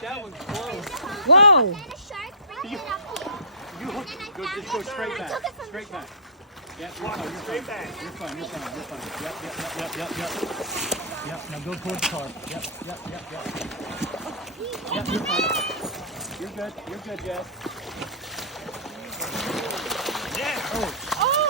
that one's close. Whoa! And a shark brings it up here. You hook And it. I Go, found just go it. straight I back. took it from Straight the back. Yep, you're Walk fine. it You're straight fine. back. You're fine. You're fine. You're fine. Yep. Yep. Now go towards the car. Yep. Yep, you're fine. You're good. You're good, Jess. Yeah. Oh. Oh!